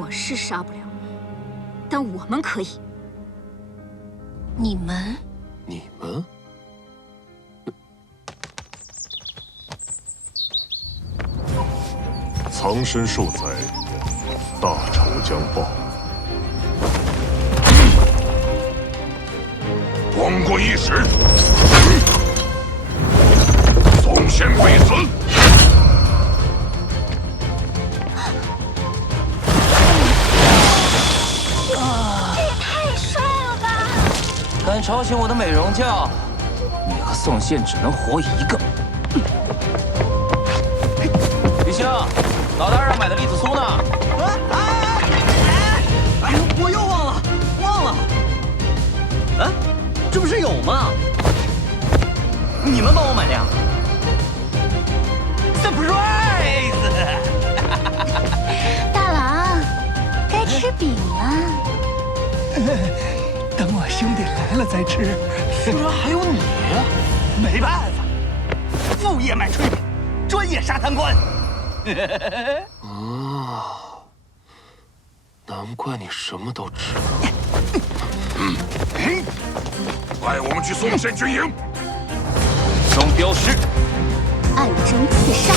我是杀不了，但我们可以。你们？你们？藏身数载，大仇将报。光棍一时，宗先必死。这也太帅了吧！敢吵醒我的美容觉，你和宋宪只能活一个。李星，老大让买的栗子酥呢？哎，我又忘了。啊，这不是有吗？你们帮我买的呀 ？Surprise！ 大郎，该吃饼了。等我兄弟来了再吃。居然还有你！没办法，副业卖炊饼，专业沙滩官。啊，难怪你什么都知道。带我们去宋县军营。送镖师，暗中刺杀。